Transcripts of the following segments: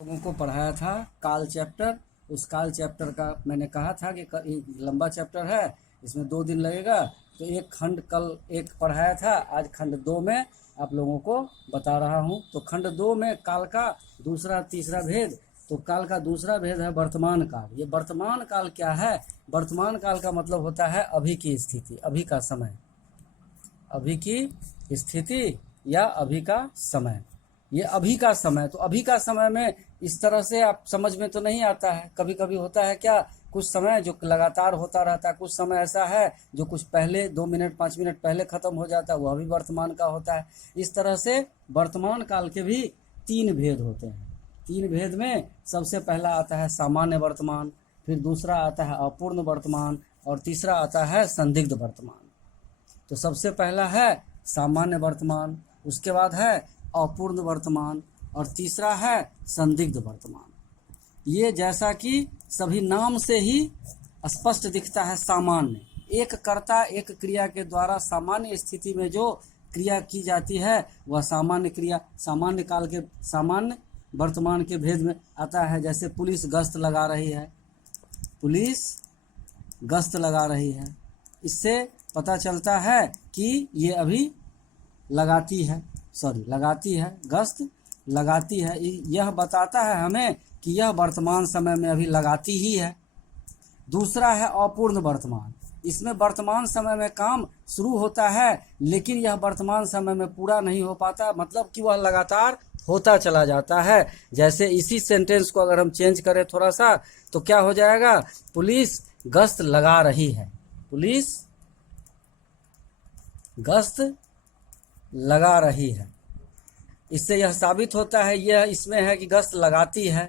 लोगों को पढ़ाया था काल चैप्टर। उस काल चैप्टर का मैंने कहा था कि लंबा चैप्टर है, इसमें 2 दिन लगेगा। तो एक खंड कल एक पढ़ाया था, आज खंड 2 में आप लोगों को बता रहा हूँ। तो खंड 2 में काल का दूसरा तीसरा भेद। तो काल का दूसरा भेद है वर्तमान काल। ये वर्तमान काल क्या है? वर्तमान काल का मतलब होता है अभी की स्थिति, अभी का समय, अभी की स्थिति या अभी का समय। ये अभी का समय, तो अभी का समय में इस तरह से आप समझ में तो नहीं आता है। कभी कभी होता है क्या, कुछ समय जो लगातार होता रहता है, कुछ समय ऐसा है जो कुछ पहले 2 मिनट 5 मिनट पहले खत्म हो जाता है, वह भी वर्तमान का होता है। इस तरह से वर्तमान काल के भी 3 भेद होते हैं। 3 भेद में सबसे पहला आता है सामान्य वर्तमान, फिर दूसरा आता है अपूर्ण वर्तमान और तीसरा आता है संदिग्ध वर्तमान। तो सबसे पहला है सामान्य वर्तमान, उसके बाद है अपूर्ण वर्तमान और तीसरा है संदिग्ध वर्तमान। ये जैसा कि सभी नाम से ही स्पष्ट दिखता है, सामान्य, एक कर्ता एक क्रिया के द्वारा सामान्य स्थिति में जो क्रिया की जाती है वह सामान्य क्रिया सामान्य काल के सामान्य वर्तमान के भेद में आता है। जैसे पुलिस गश्त लगा रही है, पुलिस गश्त लगा रही है, इससे पता चलता है कि ये अभी लगाती है, गश्त लगाती है। यह बताता है हमें कि यह वर्तमान समय में अभी लगाती ही है। दूसरा है अपूर्ण वर्तमान, इसमें वर्तमान समय में काम शुरू होता है लेकिन यह वर्तमान समय में पूरा नहीं हो पाता, मतलब कि वह लगातार होता चला जाता है। जैसे इसी सेंटेंस को अगर हम चेंज करें थोड़ा सा तो क्या हो जाएगा, पुलिस गश्त लगा रही है, पुलिस गश्त लगा रही है। इससे यह साबित होता है, यह इसमें है कि गश्त लगाती है,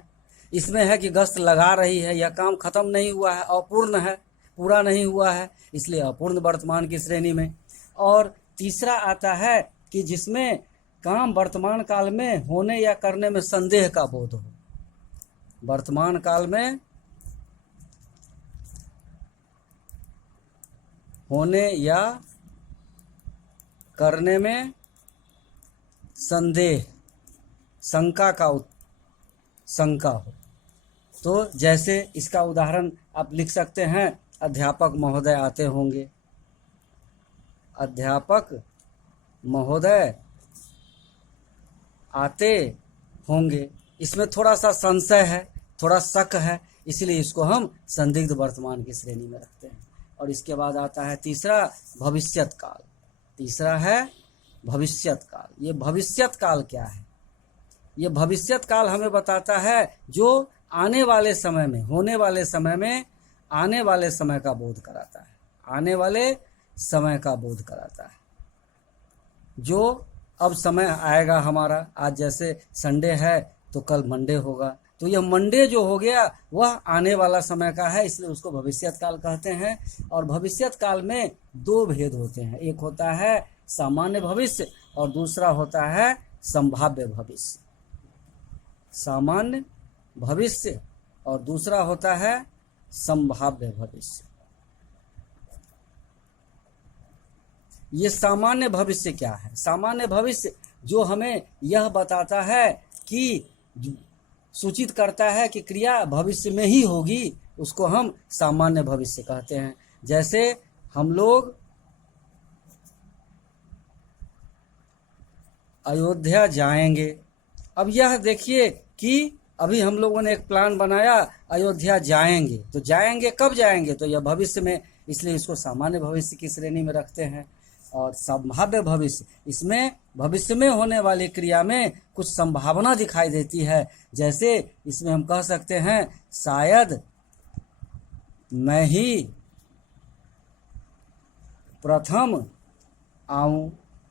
इसमें है कि गश्त लगा रही है। यह काम खत्म नहीं हुआ है, अपूर्ण है, पूरा नहीं हुआ है, इसलिए अपूर्ण वर्तमान की श्रेणी में। और तीसरा आता है कि जिसमें काम वर्तमान काल में होने या करने में संदेह का बोध हो, वर्तमान काल में होने या करने में संदेह, शंका हो। तो जैसे इसका उदाहरण आप लिख सकते हैं, अध्यापक महोदय आते होंगे, अध्यापक महोदय आते होंगे। इसमें थोड़ा सा संशय है, थोड़ा शक है, इसलिए इसको हम संदिग्ध वर्तमान की श्रेणी में रखते हैं। और इसके बाद आता है तीसरा भविष्यत काल। तीसरा है भविष्यत काल। ये भविष्यत काल क्या है? ये भविष्यत काल हमें बताता है जो आने वाले समय में, होने वाले समय में, आने वाले समय का बोध कराता है, आने वाले समय का बोध कराता है। जो अब समय आएगा हमारा, आज जैसे संडे है तो कल मंडे होगा, तो यह मंडे जो हो गया वह आने वाला समय का है, इसलिए उसको भविष्यत काल कहते हैं। और भविष्यत काल में 2 भेद होते हैं, एक होता है सामान्य भविष्य और दूसरा होता है संभाव्य भविष्य। सामान्य भविष्य और दूसरा होता है संभाव्य भविष्य। ये सामान्य भविष्य क्या है? सामान्य भविष्य जो हमें यह बताता है कि सूचित करता है कि क्रिया भविष्य में ही होगी, उसको हम सामान्य भविष्य कहते हैं। जैसे हम लोग अयोध्या जाएंगे। अब यह देखिए कि अभी हम लोगों ने एक प्लान बनाया, अयोध्या जाएंगे, तो जाएंगे कब जाएंगे? तो यह भविष्य में, इसलिए इसको सामान्य भविष्य की श्रेणी में रखते हैं। और संभाव्य भविष्य, इसमें भविष्य में होने वाली क्रिया में कुछ संभावना दिखाई देती है। जैसे इसमें हम कह सकते हैं शायद मैं ही प्रथम आऊं।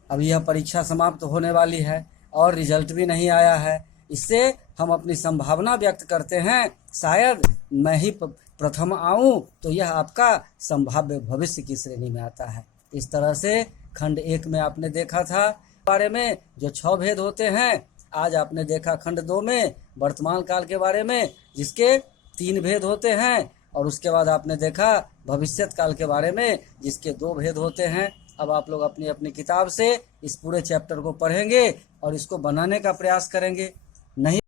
अब यह परीक्षा समाप्त होने वाली है और रिजल्ट भी नहीं आया है, इससे हम अपनी संभावना व्यक्त करते हैं, शायद मैं ही प्रथम आऊं, तो यह आपका संभाव्य भविष्य की श्रेणी में आता है। इस तरह से खंड 1 में आपने देखा था बारे में जो 6 भेद होते हैं, आज आपने देखा खंड 2 में वर्तमान काल के बारे में जिसके 3 भेद होते हैं, और उसके बाद आपने देखा भविष्यत काल के बारे में जिसके 2 भेद होते हैं। अब आप लोग अपनी अपनी किताब से इस पूरे चैप्टर को पढ़ेंगे और इसको बनाने का प्रयास करेंगे। नहीं